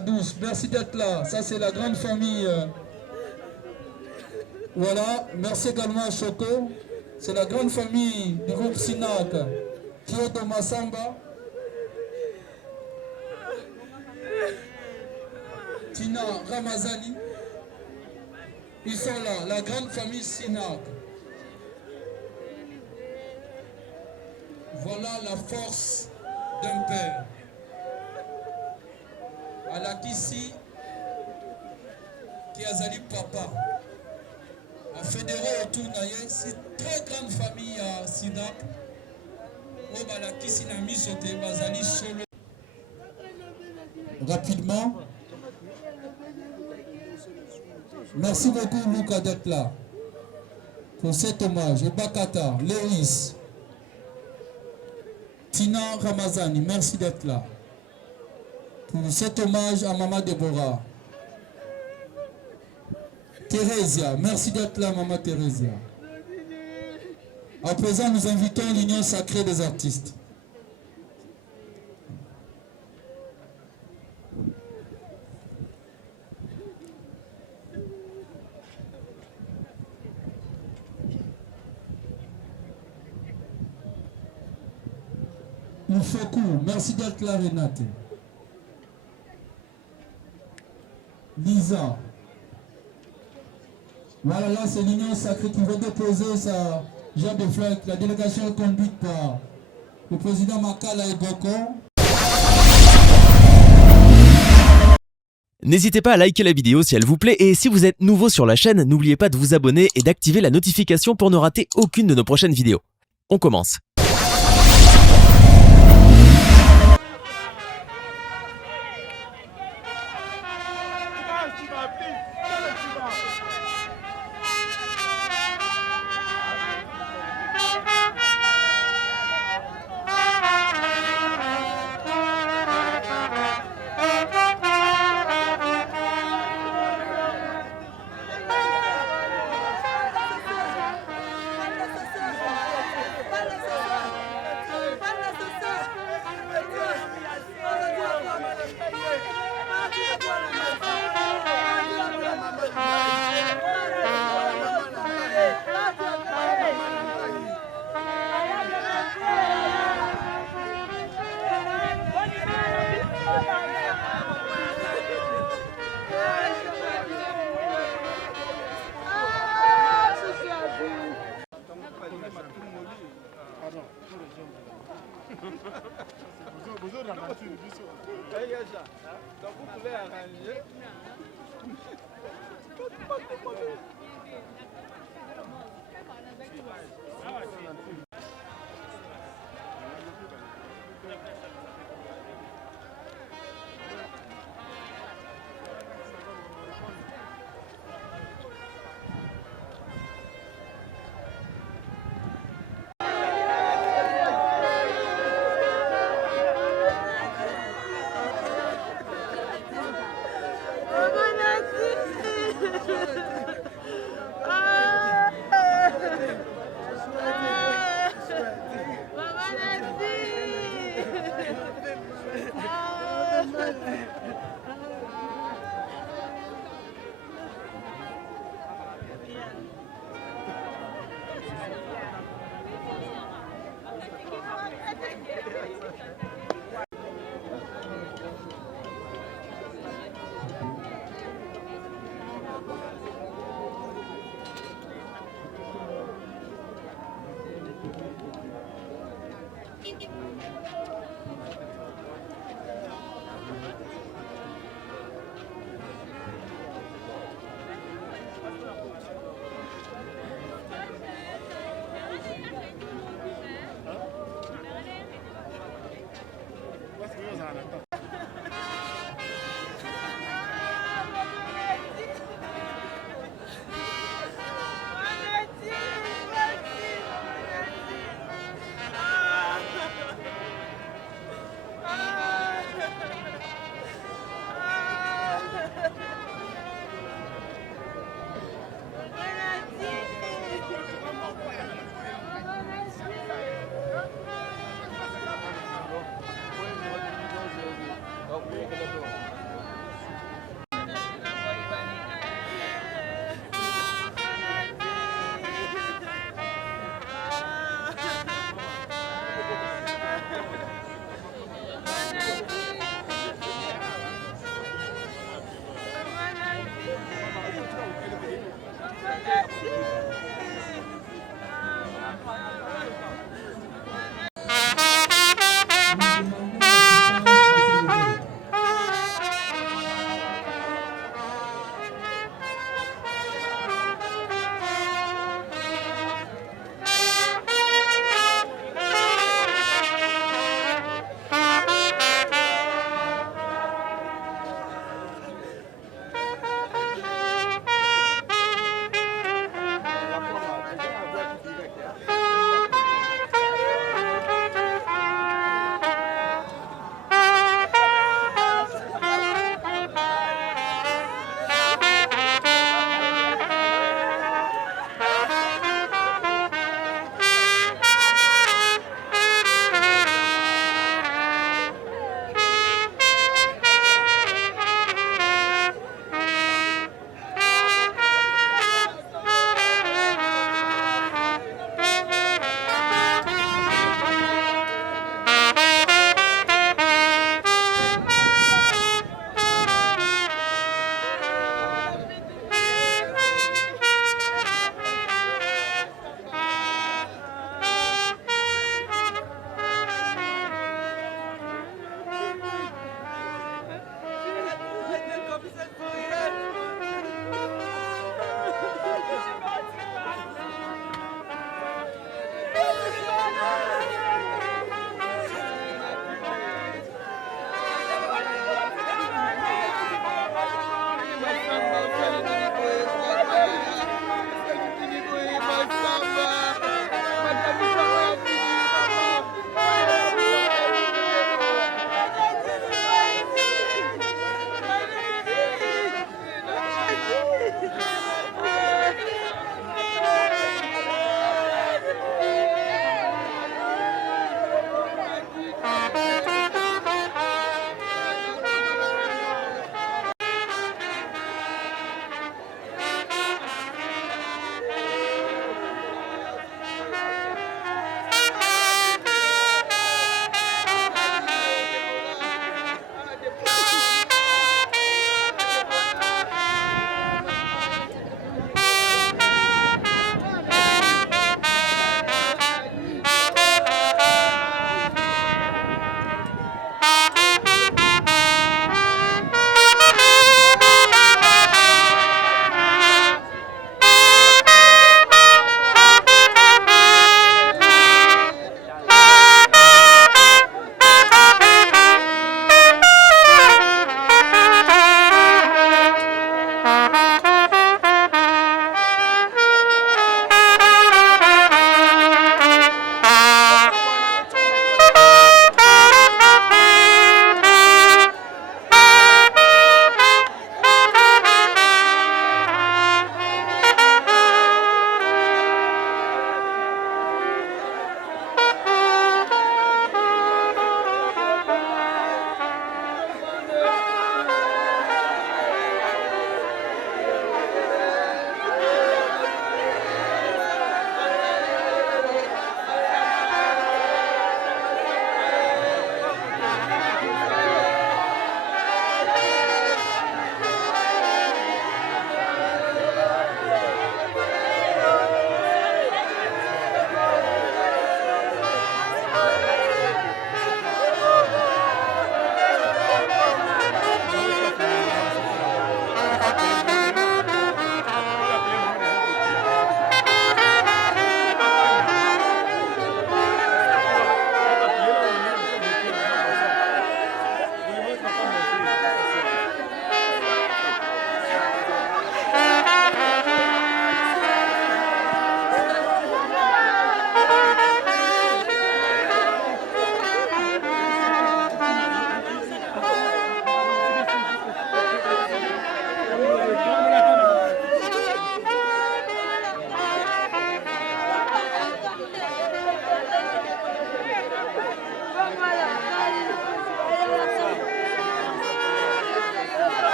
douce, merci d'être là. Ça, c'est la grande famille. Voilà, merci également à Choco. C'est la grande famille du groupe Sinac qui est de Massamba. Tina Ramazani. Ils sont là, la grande famille Sinac. Voilà la force d'un père. Alakissi, qui a zali papa. A fédéré autour d'ailleurs, c'est très grande famille à Sinac. Alakissi n'a mis sur tes bazali solo. Rapidement. Merci beaucoup Luca d'être là pour cet hommage. Et Bakata, Lewis, Tina Ramazani, merci d'être là pour cet hommage à Maman Deborah. Thérésia, merci d'être là Maman Thérésia. À présent, nous invitons l'Union sacrée des artistes. Ufoku, merci d'être là Renate. Lisa. Voilà, là c'est l'Union sacrée qui va déposer sa Jean de fleurs. La délégation est conduite par le président Makala et Goko. N'hésitez pas à liker la vidéo si elle vous plaît et si vous êtes nouveau sur la chaîne, n'oubliez pas de vous abonner et d'activer la notification pour ne rater aucune de nos prochaines vidéos. On commence.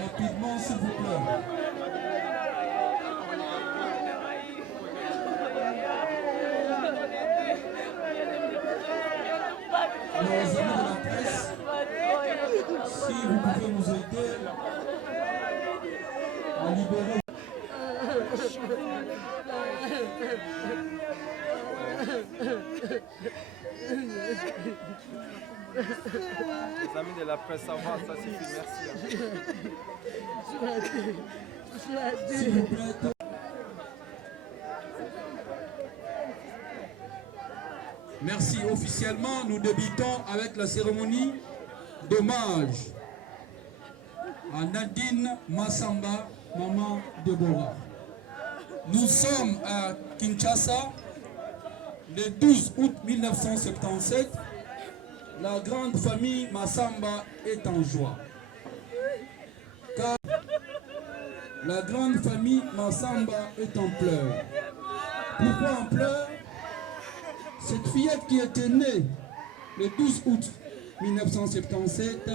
Rapidement, s'il vous plaît. Les amis de la presse, si vous pouvez nous aider à libérer. Les amis de la presse, ça va, ça suffit, merci. S'il vous plaît. Merci. Officiellement, nous débutons avec la cérémonie d'hommage à Nadine Massamba, maman Deborah. Nous sommes à Kinshasa, le 12 août 1977. La grande famille Massamba est en joie. Car la grande famille Massamba est en pleurs. Pourquoi en pleurs? Cette fillette qui était née le 12 août 1977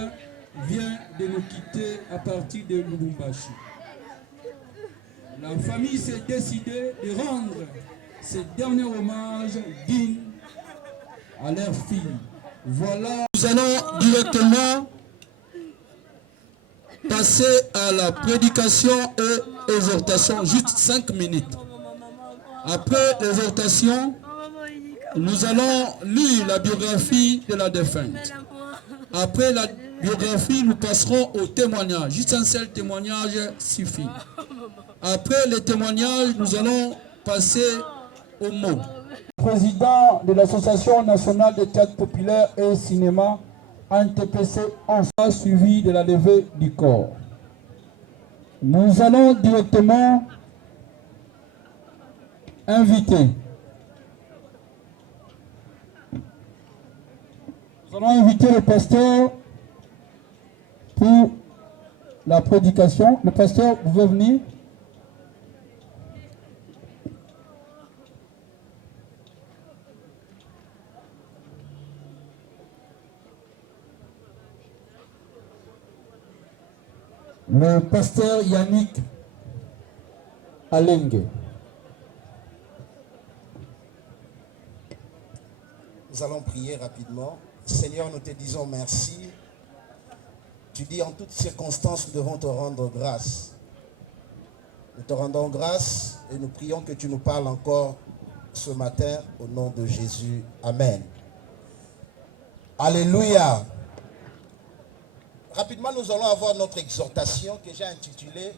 vient de nous quitter à partir de Lubumbashi. La famille s'est décidée de rendre ce dernier hommage digne à leur fille. Voilà, nous allons directement passer à la prédication et exhortation, juste 5 minutes. Après l'exhortation, nous allons lire la biographie de la défunte. Après la biographie, nous passerons au témoignage. Juste un seul témoignage suffit. Après le témoignage, nous allons passer au mot. Président de l'Association nationale de théâtre populaire et cinéma, ANTPC, a suivi de la levée du corps. Nous allons directement inviter. Nous allons inviter le pasteur pour la prédication. Le pasteur, vous pouvez venir. Le pasteur Yannick Alenge. Nous allons prier rapidement. Seigneur, nous te disons merci. Tu dis en toutes circonstances, nous devons te rendre grâce. Nous te rendons grâce et nous prions que tu nous parles encore ce matin au nom de Jésus. Amen. Alléluia. Rapidement, nous allons avoir notre exhortation que j'ai intitulée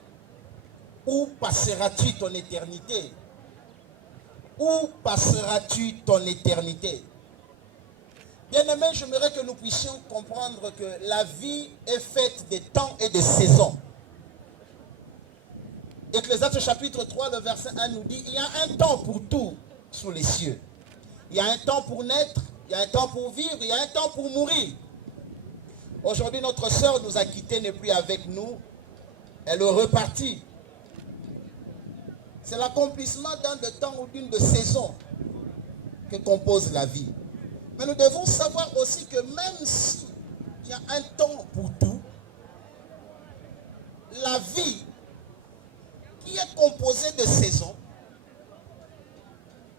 « Où passeras-tu ton éternité ?» Où passeras-tu ton éternité? Bien-aimés, j'aimerais que nous puissions comprendre que la vie est faite de temps et de saisons. Ecclésiaste chapitre 3, le verset 1 nous dit, il y a un temps pour tout sous les cieux. Il y a un temps pour naître, il y a un temps pour vivre, il y a un temps pour mourir. Aujourd'hui, notre sœur nous a quittés, n'est plus avec nous. Elle est repartie. C'est l'accomplissement d'un de temps ou d'une de saison que compose la vie. Mais nous devons savoir aussi que même s'il y a un temps pour tout, la vie qui est composée de saisons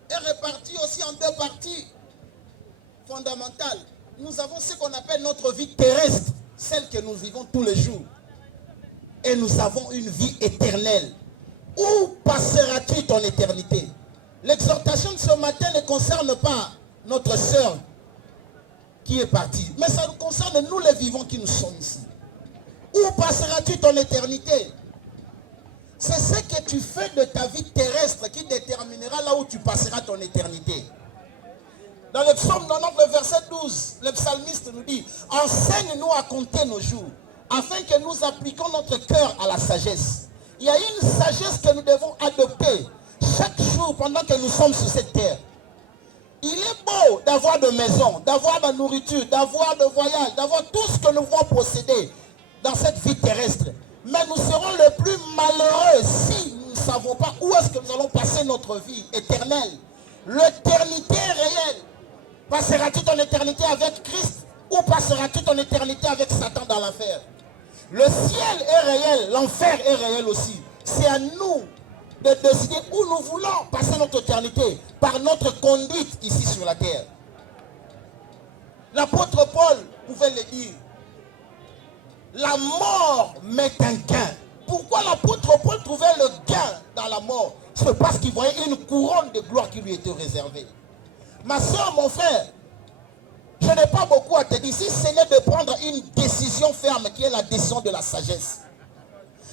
est répartie aussi en deux parties fondamentales. Nous avons ce qu'on appelle notre vie terrestre, celle que nous vivons tous les jours. Et nous avons une vie éternelle. Où passeras-tu ton éternité? L'exhortation de ce matin ne concerne pas notre sœur qui est partie, mais ça nous concerne nous les vivants qui nous sommes ici. Où passeras-tu ton éternité? C'est ce que tu fais de ta vie terrestre qui déterminera là où tu passeras ton éternité. Dans le psaume 90, le verset 12, le psalmiste nous dit, enseigne-nous à compter nos jours, afin que nous appliquions notre cœur à la sagesse. Il y a une sagesse que nous devons adopter chaque jour pendant que nous sommes sur cette terre. Il est beau d'avoir de maisons, d'avoir de la nourriture, d'avoir de voyages, d'avoir tout ce que nous pouvons posséder dans cette vie terrestre. Mais nous serons les plus malheureux si nous ne savons pas où est-ce que nous allons passer notre vie éternelle. L'éternité réelle. Passeras-tu ton éternité avec Christ Où passeras-tu ton éternité avec Satan dans l'enfer? Le ciel est réel, l'enfer est réel aussi. C'est à nous de décider où nous voulons passer notre éternité par notre conduite ici sur la terre. L'apôtre Paul pouvait le dire. La mort met un gain. Pourquoi l'apôtre Paul trouvait le gain dans la mort? C'est parce qu'il voyait une couronne de gloire qui lui était réservée. Ma soeur, mon frère, je n'ai pas beaucoup à te dire. Si ce n'est de prendre une décision ferme qui est la décision de la sagesse.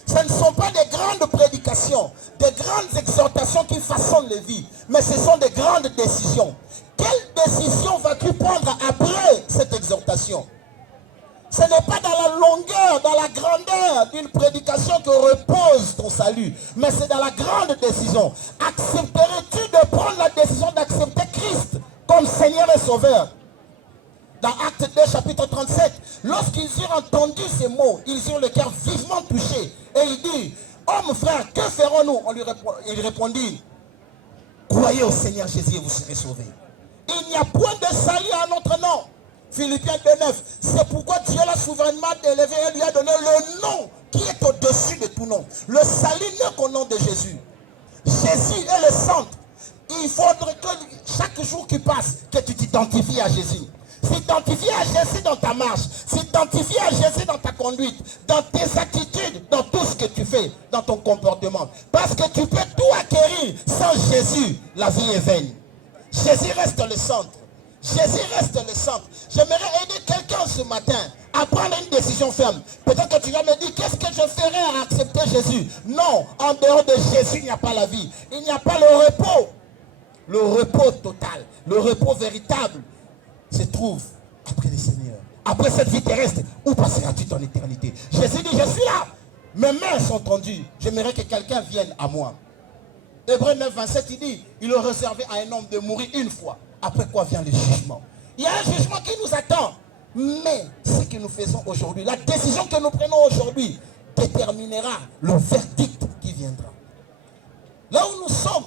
Ce ne sont pas des grandes prédications, des grandes exhortations qui façonnent les vies, mais ce sont des grandes décisions. Quelle décision vas-tu prendre après cette exhortation? Ce n'est pas dans la longueur, dans la grandeur d'une prédication que repose ton salut, mais c'est dans la grande décision. Accepterais-tu de prendre la décision d'accepter Christ comme Seigneur et Sauveur? Dans Acte 2, chapitre 37, lorsqu'ils eurent entendu ces mots, ils eurent le cœur vivement touché. Et il dit, homme frère, que ferons-nous? Il répondit, croyez au Seigneur Jésus et vous serez sauvés. Il n'y a point de salut à notre nom. Philippiens 2,9. C'est pourquoi Dieu l'a souverainement élevé et lui a donné le nom qui est au-dessus de tout nom. Le salut n'est qu'au nom de Jésus. Jésus est le centre. Il faudrait que chaque jour qui passe, que tu t'identifies à Jésus. S'identifier à Jésus dans ta marche, s'identifier à Jésus dans ta conduite, dans tes attitudes, dans tout ce que tu fais, dans ton comportement. Parce que tu peux tout acquérir sans Jésus, la vie est vaine. Jésus reste le centre. Jésus reste le centre. J'aimerais aider quelqu'un ce matin à prendre une décision ferme. Peut-être que tu vas me dire, qu'est-ce que je ferais à accepter Jésus? Non, en dehors de Jésus, il n'y a pas la vie. Il n'y a pas le repos. Le repos total, le repos véritable se trouve après le Seigneur. Après cette vie terrestre, où passeras-tu ton éternité? Jésus dit, je suis là. Mes mains sont tendues. J'aimerais que quelqu'un vienne à moi. Hébreux 9, 27, il dit, il est réservé à un homme de mourir une fois. Après quoi vient le jugement? Il y a un jugement qui nous attend. Mais ce que nous faisons aujourd'hui, la décision que nous prenons aujourd'hui, déterminera le verdict qui viendra. Là où nous sommes,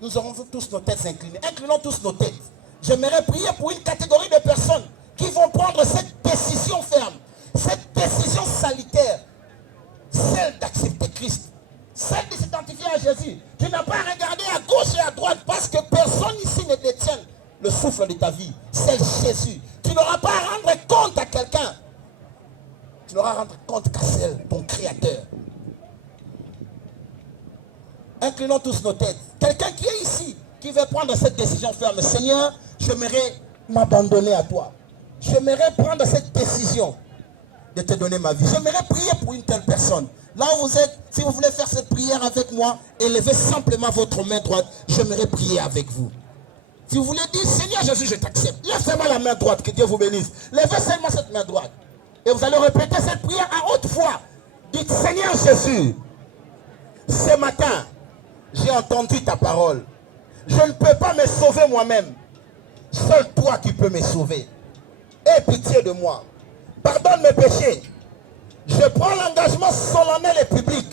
nous aurons tous nos têtes inclinées. Inclinons tous nos têtes. J'aimerais prier pour une catégorie de personnes qui vont prendre cette décision ferme, cette décision salutaire, celle d'accepter Christ, celle de s'identifier à Jésus. Tu n'as pas à regarder à gauche et à droite parce que personne ici ne détient le souffle de ta vie. C'est Jésus. Tu n'auras pas à rendre compte à quelqu'un. Tu n'auras à rendre compte qu'à celle, ton Créateur. Inclinons tous nos têtes. Quelqu'un qui est ici, qui veut prendre cette décision ferme. Seigneur, j'aimerais m'abandonner à toi. J'aimerais prendre cette décision de te donner ma vie. J'aimerais prier pour une telle personne. Là où vous êtes, si vous voulez faire cette prière avec moi, élevez simplement votre main droite. J'aimerais prier avec vous. Si vous voulez dire, Seigneur Jésus, je t'accepte. Lève seulement la main droite, que Dieu vous bénisse. Levez seulement cette main droite. Et vous allez répéter cette prière à haute voix. Dites, Seigneur Jésus, ce matin, j'ai entendu ta parole. Je ne peux pas me sauver moi-même. Seul toi qui peux me sauver. Aie pitié de moi. Pardonne mes péchés. Je prends l'engagement solennel et public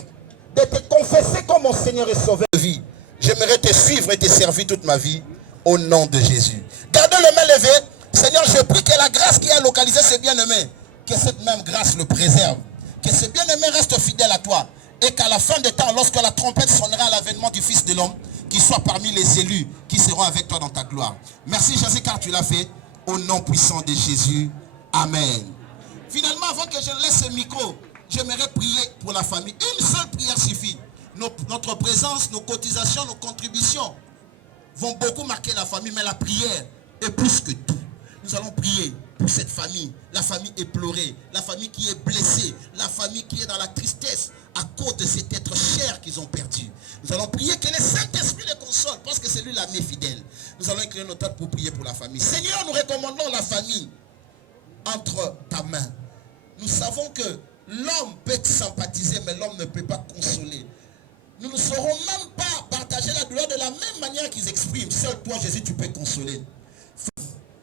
de te confesser comme mon Seigneur et Sauveur de vie. J'aimerais te suivre et te servir toute ma vie au nom de Jésus. Gardez les mains levées. Seigneur, je prie que la grâce qui a localisé ce bien-aimé, que cette même grâce le préserve. Que ce bien-aimé reste fidèle à toi. Et qu'à la fin des temps, lorsque la trompette sonnera à l'avènement du Fils de l'homme, qu'il soit parmi les élus qui seront avec toi dans ta gloire. Merci Jésus car tu l'as fait. Au nom puissant de Jésus. Amen. Finalement, avant que je laisse ce micro, j'aimerais prier pour la famille. Une seule prière suffit. Notre présence, nos cotisations, nos contributions vont beaucoup marquer la famille, mais la prière est plus que tout. Nous allons prier pour cette famille, la famille éplorée, la famille qui est blessée, la famille qui est dans la tristesse à cause de cet être cher qu'ils ont perdu. Nous allons prier que le Saint-Esprit les console parce que c'est lui l'ami fidèle. Nous allons incliner nos têtes pour prier pour la famille. Seigneur, nous recommandons la famille entre ta main. Nous savons que l'homme peut sympathiser, mais l'homme ne peut pas consoler. Nous ne saurons même pas partager la douleur de la même manière qu'ils expriment. Seul toi, Jésus, tu peux consoler.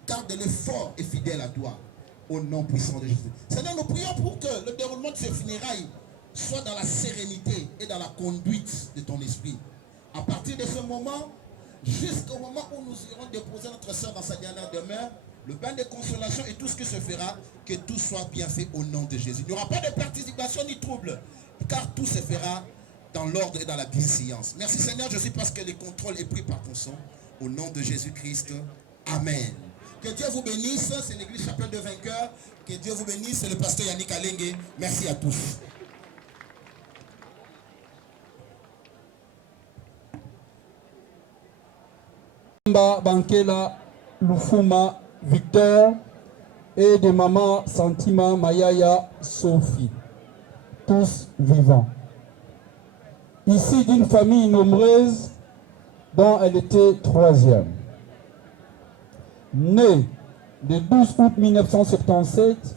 Garde-le fort et fidèle à toi. Au nom puissant de Jésus. Seigneur, nous prions pour que le déroulement de ces funérailles soit dans la sérénité et dans la conduite de ton esprit. À partir de ce moment, jusqu'au moment où nous irons déposer notre soeur dans sa dernière demeure, le bain de consolation et tout ce qui se fera, que tout soit bien fait au nom de Jésus. Il n'y aura pas de participation ni trouble, car tout se fera dans l'ordre et dans la bienséance. Merci Seigneur, je suis parce que le contrôle est pris par ton sang. Au nom de Jésus-Christ, Amen. Que Dieu vous bénisse, c'est l'église Chapelle de Vainqueurs. Que Dieu vous bénisse, c'est le pasteur Yannick Alenge. Merci à tous. Bankela Lufuma Victor et de maman Santima Mayaya Sophie, tous vivants. Ici d'une famille nombreuse dont elle était troisième. Née le 12 août 1977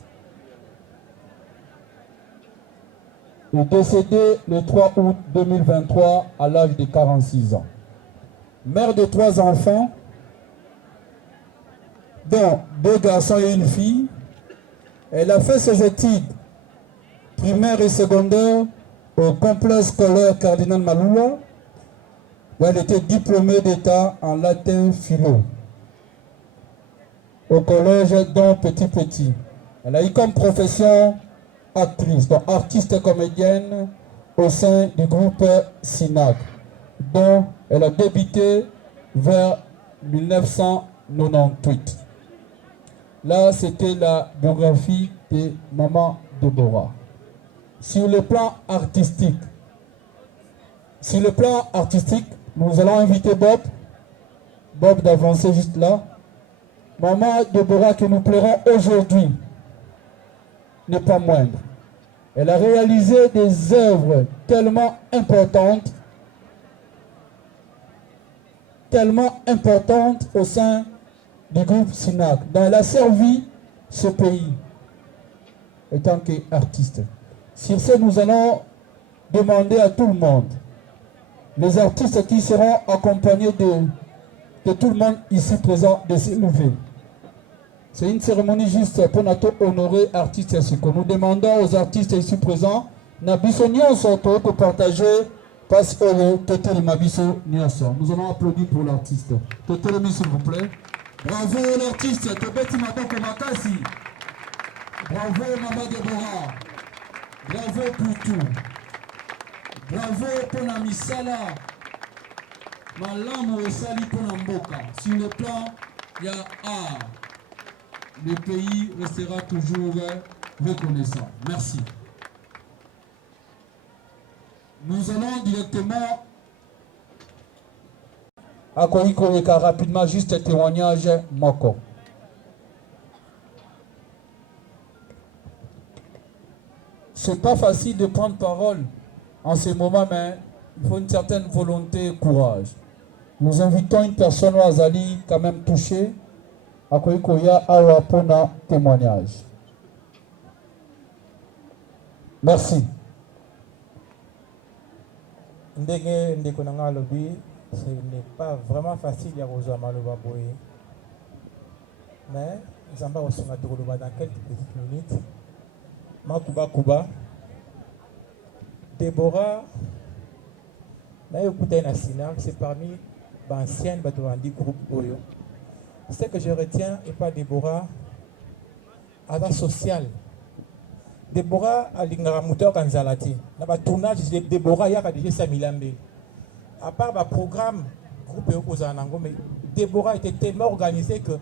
et décédée le 3 août 2023 à l'âge de 46 ans. Mère de 3 enfants, dont 2 garçons et une fille. Elle a fait ses études primaires et secondaires au complexe scolaire Cardinal Maloula, où elle était diplômée d'État en latin philo, au collège Don Petit. Elle a eu comme profession actrice, donc artiste comédienne au sein du groupe SINAC, dont elle a débuté vers 1998. Là, c'était la biographie de Maman Deborah. Sur le plan artistique, nous allons inviter Bob d'avancer juste là. Maman Deborah que nous pleurons aujourd'hui n'est pas moindre. Elle a réalisé des œuvres tellement importantes au sein du groupe SINAC, dont elle a servi ce pays en tant qu'artiste. Sur ce, nous allons demander à tout le monde, les artistes qui seront accompagnés de tout le monde ici présent, de s'élever. C'est une cérémonie juste pour nous honorer les artistes ici. Nous demandons aux artistes ici présents, pour partager parce que nous allons applaudir pour l'artiste. S'il vous plaît. Bravo l'artiste, bravo Maman Deborah, bravo pour tout, bravo pour la misala, malamu esali pour la mboka. Sur le plan, il y a art. Le pays restera toujours reconnaissant. Merci. Nous allons directement à Korika rapidement, juste un témoignage Moko. C'est pas facile de prendre parole en ce moment, mais il faut une certaine volonté et courage. Nous invitons une personne à Azali quand même touchée à Korikoya Awa pour un témoignage. Merci. Ndenge ndeko nanga lobi, ce n'est pas vraiment facile à rejoindre le baboye. Mais nous allons recevoir dans quelques petites minutes. Makuba Kuba. Deborah, c'est parmi les anciennes du groupe Oyo. Ce que je retiens n'est pas Deborah à la sociale. Deborah a l'ingaramuteur Kanzalati. Dans le tournage de Deborah, il y a déjà 5000 ans. À part le programme groupe Oyo, mais Deborah était tellement organisé que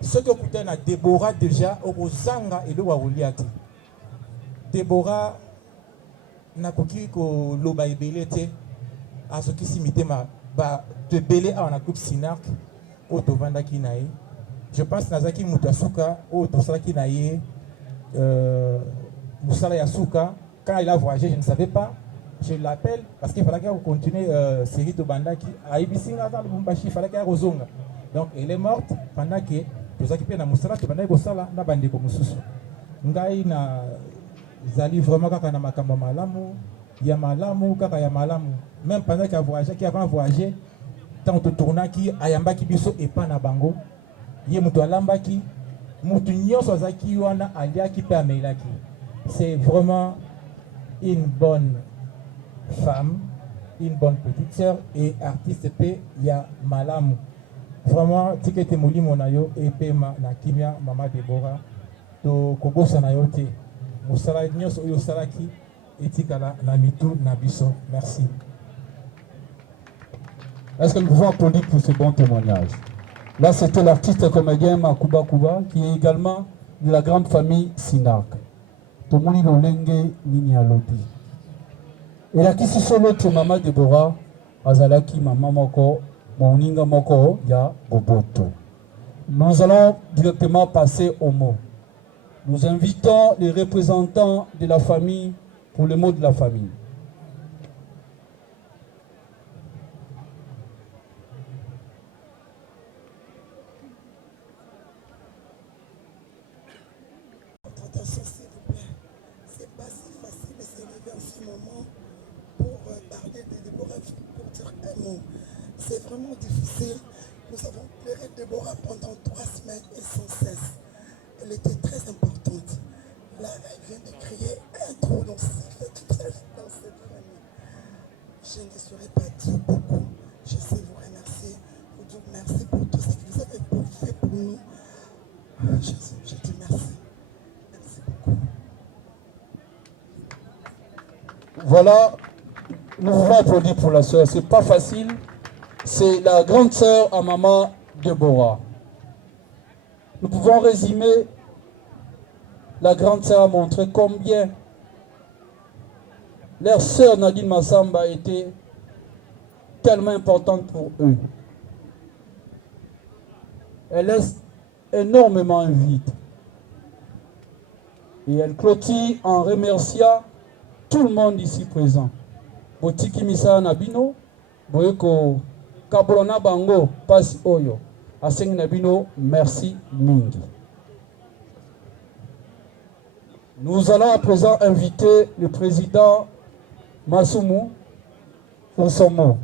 ce que vous avez Deborah déjà au Zanga et le Wawuliati. Deborah n'a pas pu loba ebelete à ce qui s'imite ma de belé à un groupe Sinac au Tovanda Kinaï. Je pense que Nazaki Mutasuka au Tosala Kinaï Moussala Yasuka. Quand il a voyagé, je ne savais pas. Je l'appelle parce qu'il fallait qu'il continue série de Banda qui a Ibisinga dans le Mumbashi, il fallait qu'il Rozonga. Donc elle est morte pendant que Tosaki Pena Moussala, Tobanda Bosala, n'a bandé comme Moussous. Ngai na Zali vraiment kaka na makambo malamu ya malamu kaka ya malamu même pendant qu'il a voyagé qui avant voyagé tant to tourna ki ayambaki biso epa na bango ye mutu alambaki mutu nyonso azaki wana aliaki pe amelaki. C'est vraiment une bonne femme, une bonne petite sœur et artiste pe ya malamu. Vraiment, tikete molimo na yo epema na kimia Mama Deborah to kobosa na yo te. Mosala nyos oyo salaki etikala na mitu na biso. Merci. Est-ce que nous pouvons applaudir pour ce bon témoignage? Là, c'était l'artiste comédien Makuba Kuba, qui est également de la grande famille Sinak. Tomoni Lolenge Nini Alobi. Et là, qui se sont l'autre Mama Deborah, Azalaki Mama Moko, Moninga Moko, Ya Boboto. Nous allons directement passer au mot. Nous invitons les représentants de la famille pour le mot de la famille. Attention s'il vous plaît, c'est pas si facile de se lever en ce moment pour parler de Déborah, pour dire un mot. C'est vraiment difficile. Nous avons pleuré Déborah pendant 3 semaines et sans cesse. Elle était très importante. Là, elle vient de créer un trou dans cette famille. Je ne saurais pas dire beaucoup. Je sais vous remercier, vous dire merci pour tout ce que vous avez fait pour nous. Je dis merci. Merci beaucoup. Voilà, nous pouvons applaudir pour la sœur. C'est pas facile. C'est la grande sœur à Maman Deborah. Nous pouvons résumer. La grande sœur a montré combien leur sœur Nadine Massamba était tellement importante pour eux. Elle laisse énormément un vide. Et elle clôture en remerciant tout le monde ici présent. Botiki Misa Nabino, Boyeko Kabrona Bango, Pasi Oyo, Aseng Nabino, merci Mingi. Nous allons à présent inviter le président Masumu pour son mot.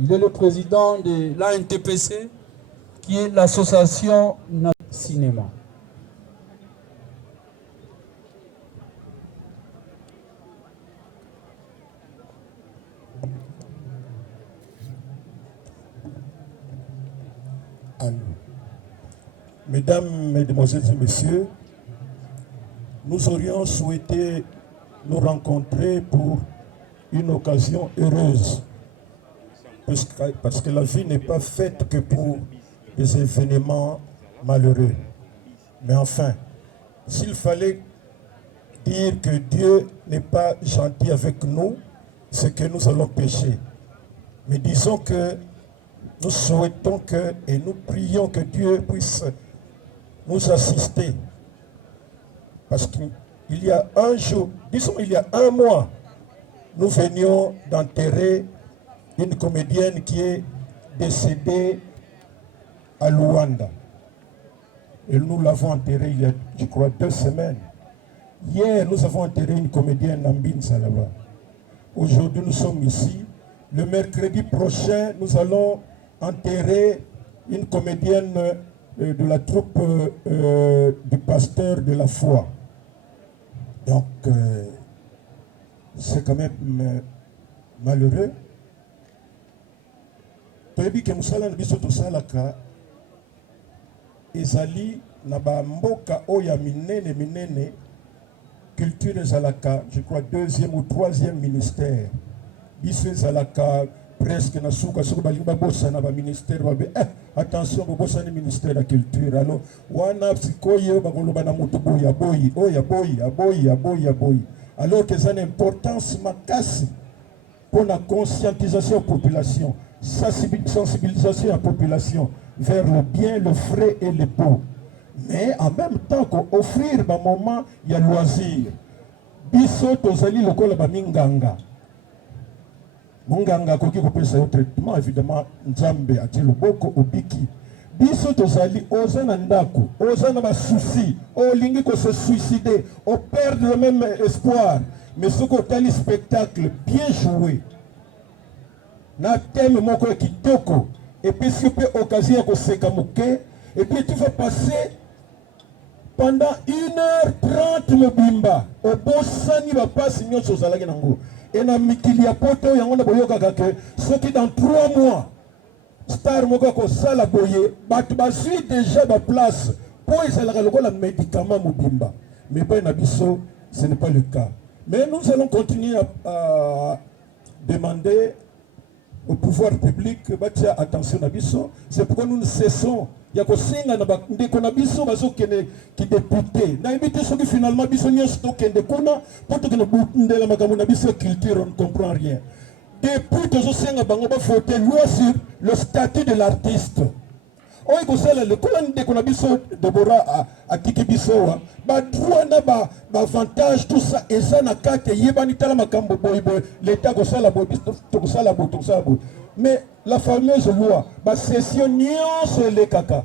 Il est le président de l'ANTPC, qui est l'association cinéma. Allô. Mesdames, Mesdemoiselles et Messieurs, nous aurions souhaité nous rencontrer pour une occasion heureuse. Parce que la vie n'est pas faite que pour des événements malheureux. Mais enfin, s'il fallait dire que Dieu n'est pas gentil avec nous, c'est que nous allons pécher. Mais disons que nous souhaitons que, et nous prions que Dieu puisse nous assister. Parce qu'il y a un jour, disons il y a un mois, nous venions d'enterrer une comédienne qui est décédée à Luanda. Et nous l'avons enterrée il y a, je crois, 2 semaines. Hier, nous avons enterré une comédienne en Binsa là-bas. Aujourd'hui, nous sommes ici. Le mercredi prochain, nous allons enterrer une comédienne de la troupe du pasteur de la foi. Donc, c'est quand même malheureux. Toyebi ke musala na biso tosalaka ezali na ba mboka oya minene culture ezalaka, je crois 2e ou 3e ministère. Biso ezalaka presque na suka soko balingi babosa na ba ministère babe attention bobosa ni ministère la culture. Alors wana sikoyo bakoloba na mutu boya boyi aboyi. Alors que ça a une importance makasi pour la conscientisation de la population, sensibilisation de la population vers le bien, le frais et le beau. Mais en même temps qu'offrir un moment, il y a loisir. Biso tozali lokola ba minganga. Munganga koki kopesa yo traitement évidemment nzambe ati loboko obiki. Biso tozali ozana ndako, ozana ba souci, olingi ko se suicider, on perd le même espoir. Mais ce côté le spectacle bien joué. Na thème moko kitoko et puis si peut occasion ko sekamuke et puis tu vas passer pendant 1h30 le bimba. Au bosani va passer nyoso zalaki nango. Et na mikili ya poto yango na boyokaka ke soki dans 3 mois star moko ko sala boye bato bazwi déjà ba place pour ezalaka lokola médicament mobimba. Mais pas na biso, ce n'est pas le cas. Mais nous allons continuer à demander au pouvoir public batia attention na biso. C'est pourquoi nous ne cessons ya kosenga na ndeko na biso bazokende ki député na invité soki finalement biso nyonso tokende kuna po tokende bundela makambo na biso culture, on ne comprend rien. Depuis tozosenga bango bafote loi sur le statut de l'artiste. Oyo kosala le kola ndeko na biso Deborah akiki biso wa ba droit na ba avantage tout ça eza na kate yebani tala makambo boy l'état kosala boy to kosala boy. Mais la fameuse loi, la session nyonso le kaka.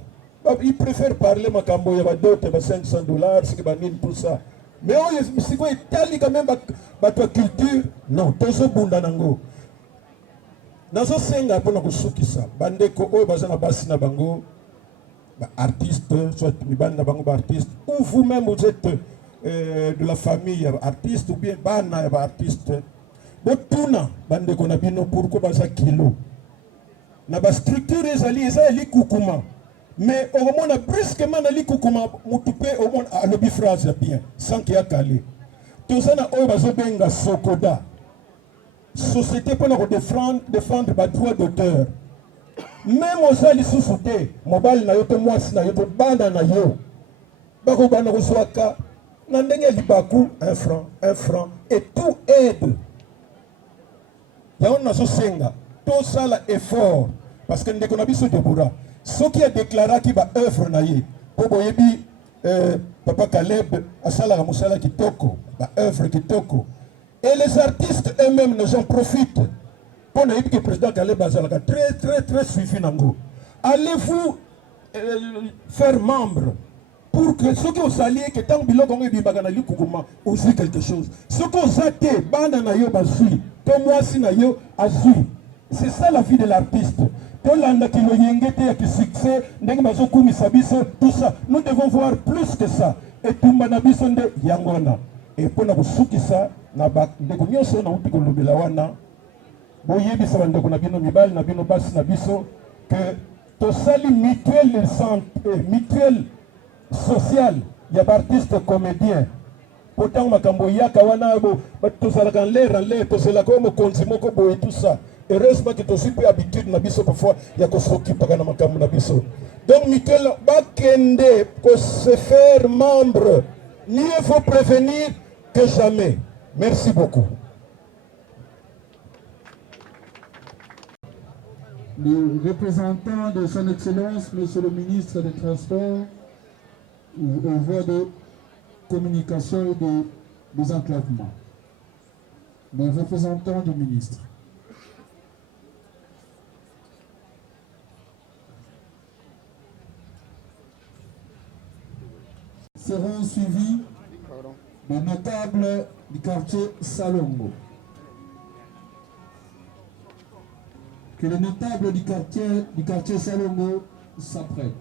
Ils préfèrent parler makambo ya d'autres $500, tout ça. Mais si quoi Italie quand même ta culture, non, tozo bunda nango. Nazo senga pona kusukisa. Bandeko oyo bazana basi na bango artiste, soit mibanda bango artiste, ou vous-même vous êtes de la famille artiste ou bien bana artiste. Botuna bandeko na bino pourquoi baza kilo na ba structure ezali kukuma mais au moment na brusquement na likukuma mutupe au moment a lobi phrase bien sans qu'il y a calé tozana oyo bazo benga sokoda société pour nous défendre ba droit d'auteur même ozali susute mobile na yo to mwasi na yo to banda na yo bako bana kozwaka na ndenge libaku 1 franc et tout aide. On a tout ça l'effort parce que nous avons Deborah. Ce qui a déclaré qu'il va œuvre naïe. Pour boyebi Papa Caleb a sala musala kitoko, ba œuvre kitoko. Et les artistes eux-mêmes nous en profitent. Pour naïe que le président Caleb a sala très suivi nango. Allez-vous faire membre pour que ceux qui ont sali que tant biloko ngo bibagana likukuma aussi quelque chose. Ceux qui ont zaté banda na yo bazui. C'est ça la vie de l'artiste. Tout ça. Nous devons voir plus que ça. Et tout manabisonde yangona. Et pour nous souki ça, na ba de konyoso na uti kolobela wana. Boyebi sa bande konabino mibal na bino basi na biso que to sali mutuelle santé, mutuelle sociale, y a artiste comédien. Pourtant makambo yaka wana bo tozalaka l'air tozalaka comme konzimoko boye tout ça. Heureusement que tu suis plus habitué na biso parfois ya ko s'occuper na makambo na biso. Donc Mikel bakende ko se faire membre. Mieux faut prévenir que jamais. Merci beaucoup. Le représentant de son Excellence, Monsieur le ministre des Transports, aux voies de communication et de désenclavement. Les représentants du ministre. Seront suivis des notables du quartier Salongo. Que les notables du quartier Salongo s'apprêtent.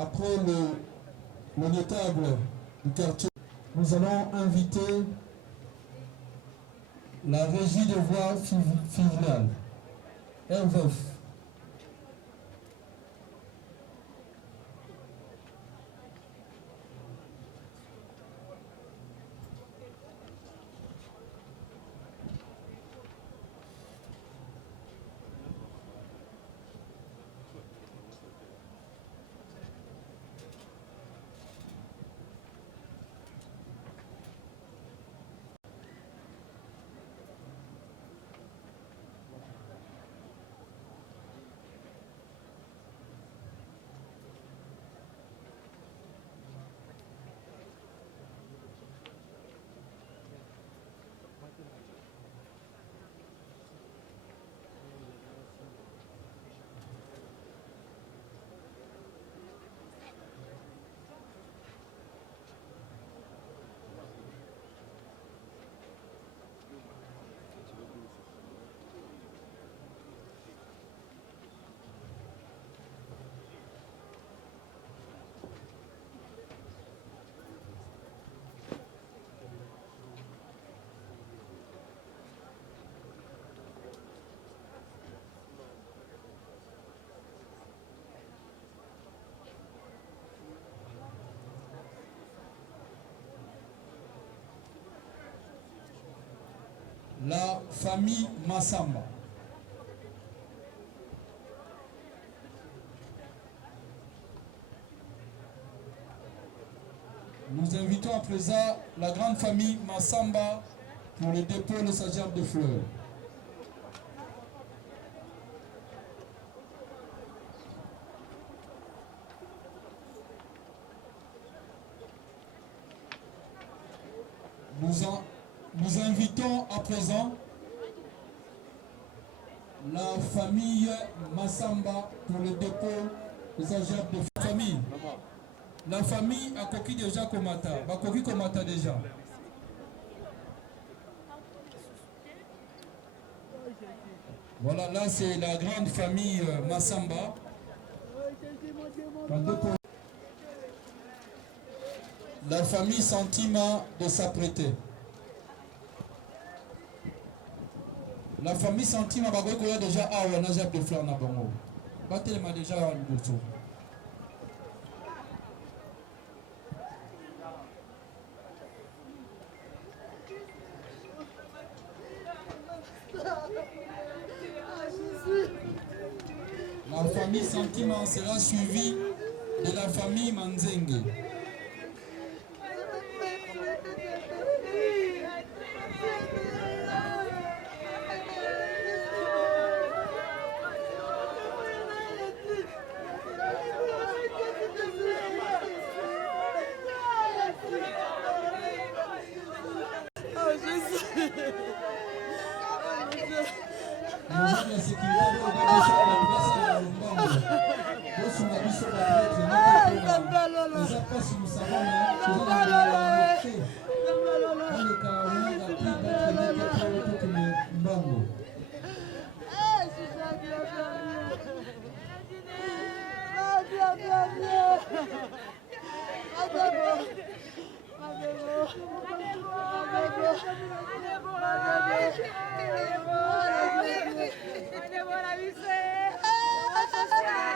Après le notable du quartier, nous allons inviter la régie de voix filiale, RVF. la famille Massamba. Nous invitons à présent la grande famille Massamba pour le dépôt de sa gerbe de fleurs. Nous invitons à présent la famille Massamba pour le dépôt de sa gerbe de famille. La famille a coquille déjà Komata. Bah, coquille Komata déjà. Voilà, là c'est la grande famille Massamba. La famille Sentiment de s'apprêter. La famille Sentiment va déjà ah on a déjà de fleurs na bango. Battez m'a déjà le retour. La famille Sentiment sera suivie de la famille Manzenge.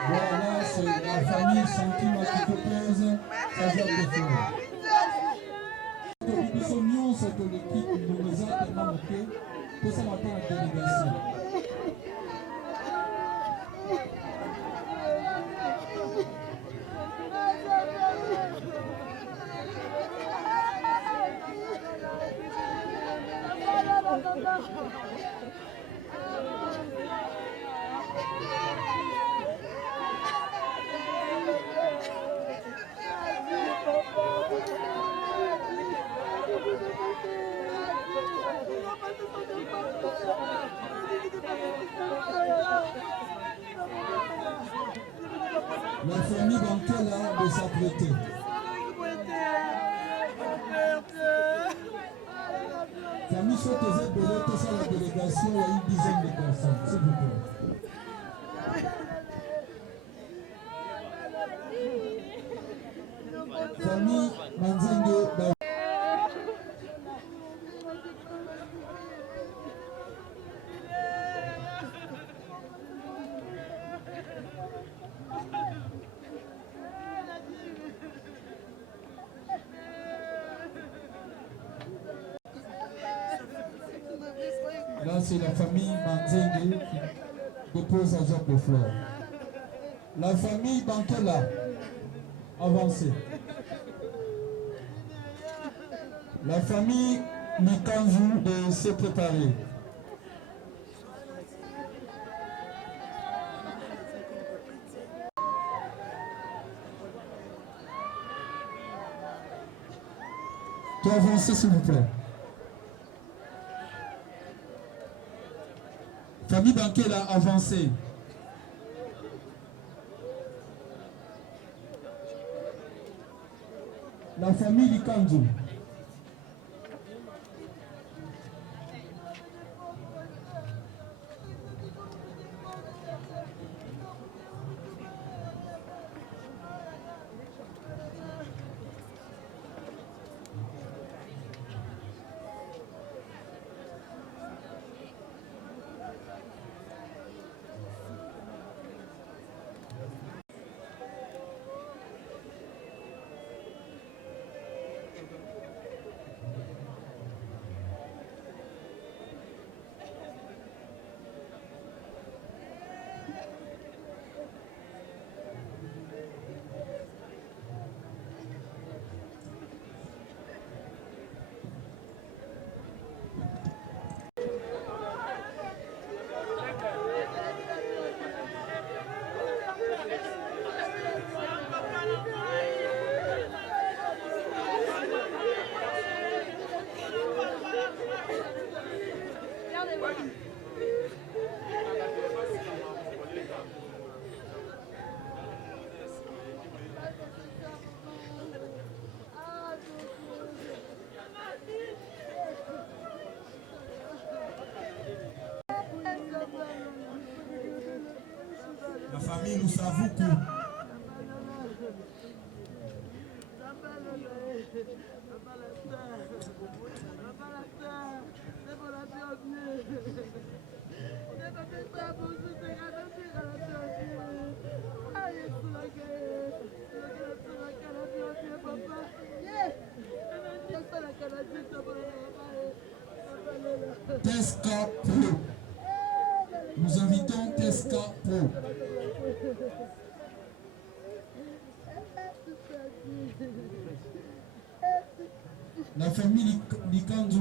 Voilà, c'est la famille Sentiment qui propose sa gerbe de fleurs. Nous sommes mieux sur l'équipe de nous a tellement monté que ça va faire la délégation. La famille Bankela de s'apprêter. Famille Chotezé Belé, tout ça la délégation, il y a une dizaine de personnes, s'il vous plaît. Famille Manzenge. Là, c'est la famille Manzenge qui dépose sa gerbe de fleurs. La famille Bankela, avancez. La famille Mikanju de se préparer. Tu avances, s'il vous plaît. Famille Bankela, avancée. La famille Likanzu. La famille, nous savons que Tesca Pro. Nous invitons Tesca Pro. La famille Likandu.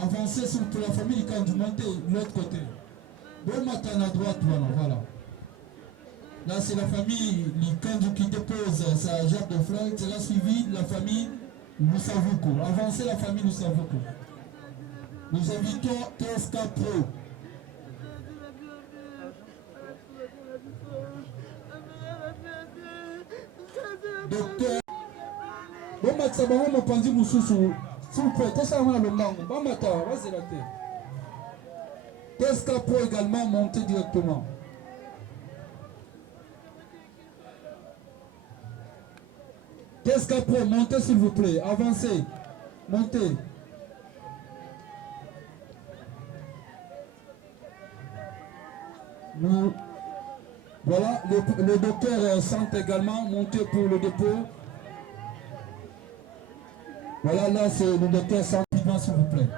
Avancez sur la famille Likandu, montez de l'autre côté. Bon matin à droite, voilà. Là, c'est la famille Likandu qui dépose sa gerbe de fleurs. C'est là suivi de la famille Lussavuko. Avancez la famille Lussavuko. Nous invitons TSK Pro. Docteur. Bon matin, bon matin, s'il vous plaît, bon matin, vas-y la tête. TSK Pro également monter directement. TSK Pro, montez s'il vous plaît, avancez, montez. Nous, voilà, le docteur Sante également, montez pour le dépôt. Voilà, là c'est le docteur Sante, s'il vous plaît.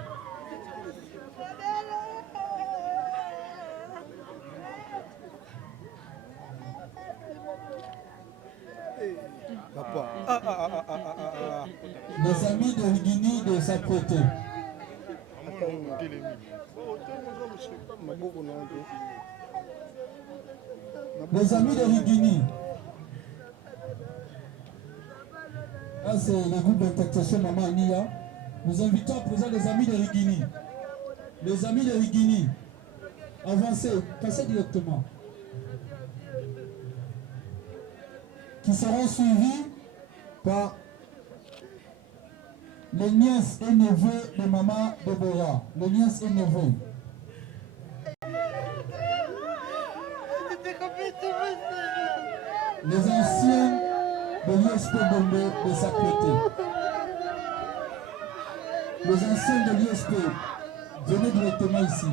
Les amis de Guinée de s'apprêter. Les amis de Rigini. Là, c'est le groupe d'intercession Maman Ania. Nous invitons à présent les amis de Rigini. Les amis de Rigini. Avancez, passez directement. Qui seront suivis par les nièces et neveux de Maman Deborah. Les nièces et neveux. Les anciens de l'ISP Bombé de s'apprêter. Les anciens de l'ISP, venez directement ici.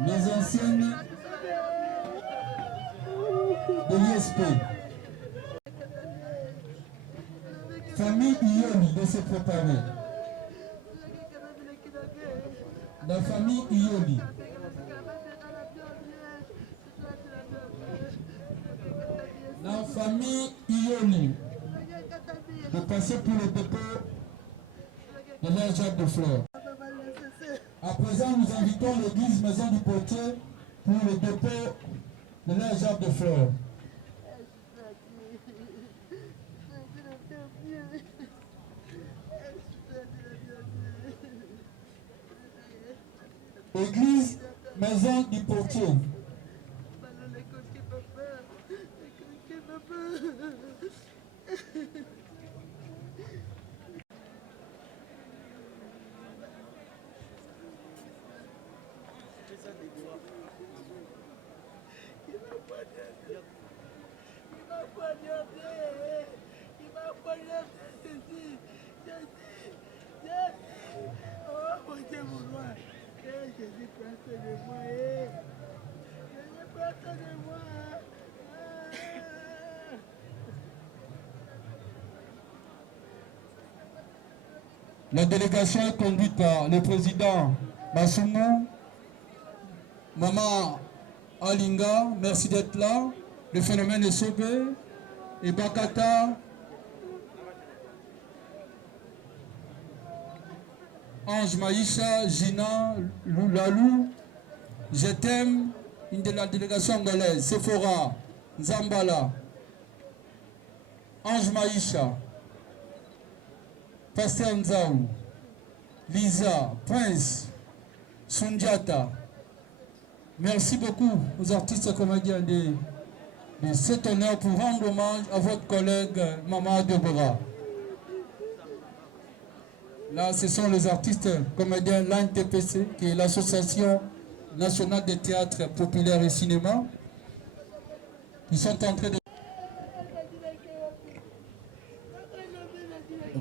Les anciennes de l'ISP. Famille Ioni de se préparer. La famille Ioni. La famille Ioni de passer pour le dépôt de leur gerbe de fleurs. À présent, nous invitons l'église Maison du Portier pour le dépôt de leur gerbe de fleurs. Église Maison du Portier. La délégation est conduite par le président Massoumou, Maman Alinga, merci d'être là. Le phénomène est sauvé. Et Bakata, Ange Maïcha, Gina, Lalou, Je t'aime, une de la délégation angolaise, Sephora, Zambala, Ange Maïcha. Pasteur Nzam, Lisa, Prince, Sunjata. Merci beaucoup aux artistes comédiens de cet honneur pour rendre hommage à votre collègue Maman Deborah. Là, ce sont les artistes comédiens l'ANTPC, qui est l'Association nationale des théâtres populaires et cinéma. Ils sont en train de...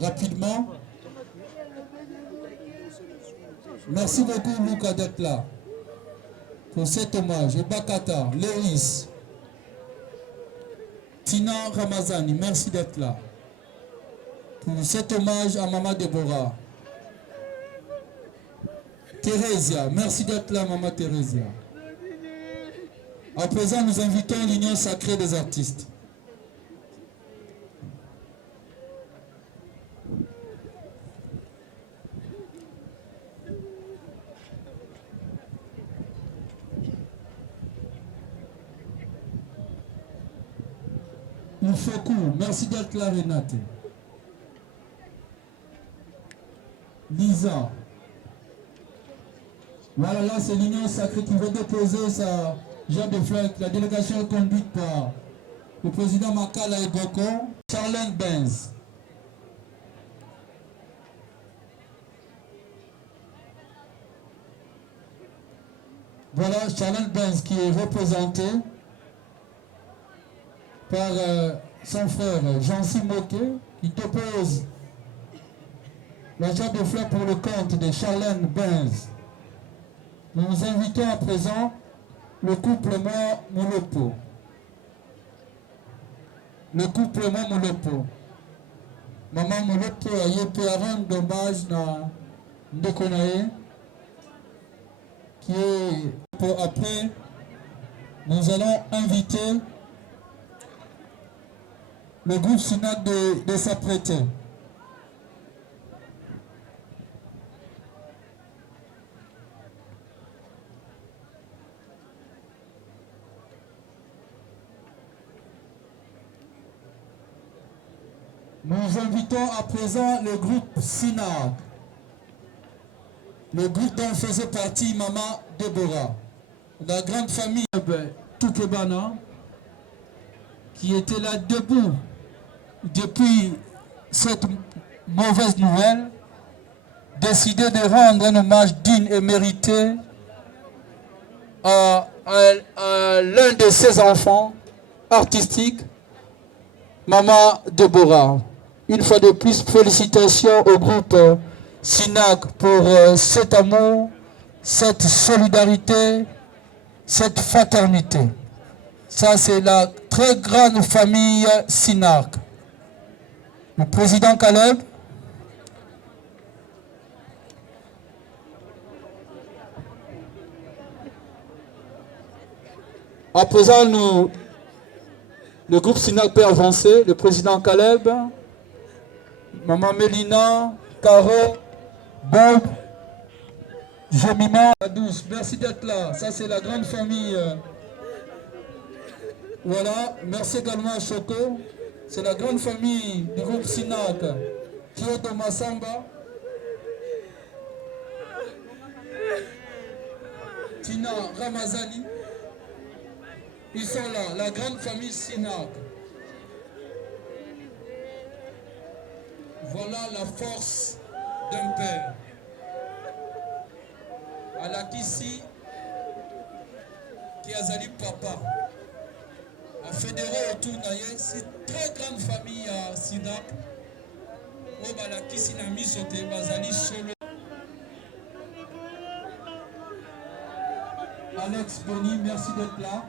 Rapidement. Merci beaucoup, Luca, d'être là pour cet hommage. Et Bakata, Léris, Tina Ramazani, merci d'être là pour cet hommage à Maman Deborah. Thérésia, merci d'être là, Maman Thérésia. À présent, nous invitons l'Union sacrée des artistes. Ufoku, merci d'être là, Renate. Lisa. Voilà, là, c'est l'Union sacrée qui va déposer sa Jean de Fleur. La délégation est conduite par le président Makala Eboko, Charlène Benz. Voilà, Charlène Benz qui est représenté par son frère Jean-Cy Moquet, qui dépose la Jean de Fleur pour le compte de Charlène Benz. Nous invitons à présent le couple Molopo. Le couple Molopo. Maman Molopo a été à rendre hommage dans Ndekonae, qui est pour après. Nous allons inviter le groupe SINAC de s'apprêter. Nous invitons à présent le groupe SINAC, le groupe dont faisait partie Maman Deborah, la grande famille Toukebana, qui était là debout depuis cette mauvaise nouvelle, décidé de rendre un hommage digne et mérité à l'un de ses enfants artistiques, Maman Deborah. Une fois de plus, félicitations au groupe SINAC pour cet amour, cette solidarité, cette fraternité. Ça, c'est la très grande famille SINAC. Le président Caleb. À présent, le groupe SINAC peut avancer. Le président Caleb, Maman Mélina, Caro, Bob, Jemima, la douce. Merci d'être là. Ça, c'est la grande famille. Voilà. Merci également à Choco. C'est la grande famille du groupe SINAC qui est de Massamba. Tina Ramazani. Ils sont là, la grande famille SINAC. Voilà la force d'un père. Alakissi, qui a zali papa. A fédéré autour d'ailleurs, c'est très grande famille à SINAC. Au Balakissi n'a mis sauté, Bazali solo. Alex Boni, merci d'être là.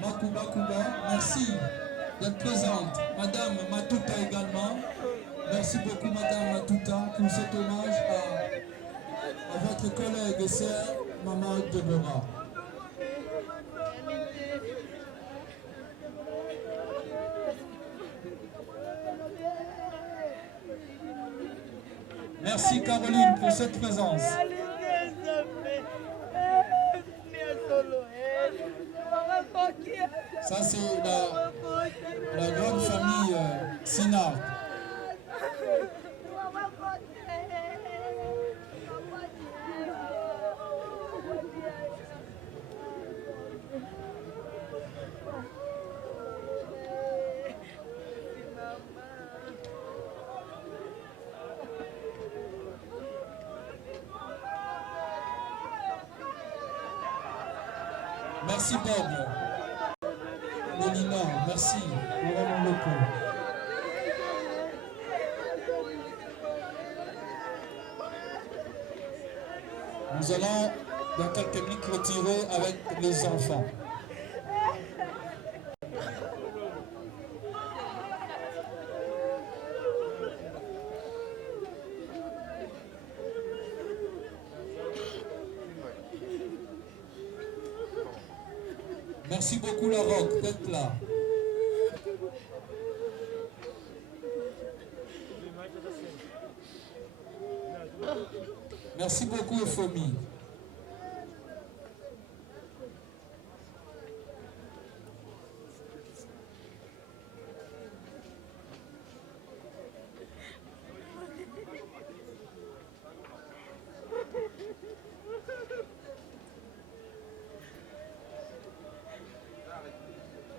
Makuba Kuba, merci d'être présente. Madame Matuta également. Merci beaucoup Madame Matuta pour cet hommage à votre collègue et sœur, Maman Deborah. Merci Caroline pour cette présence. Ça c'est la grande famille SINAC. Merci Bob. Mélina, merci. Maman Lopo. Nous allons dans quelques minutes clôturer avec les enfants. Merci beaucoup la Roque d'être là. Merci beaucoup Euphomi.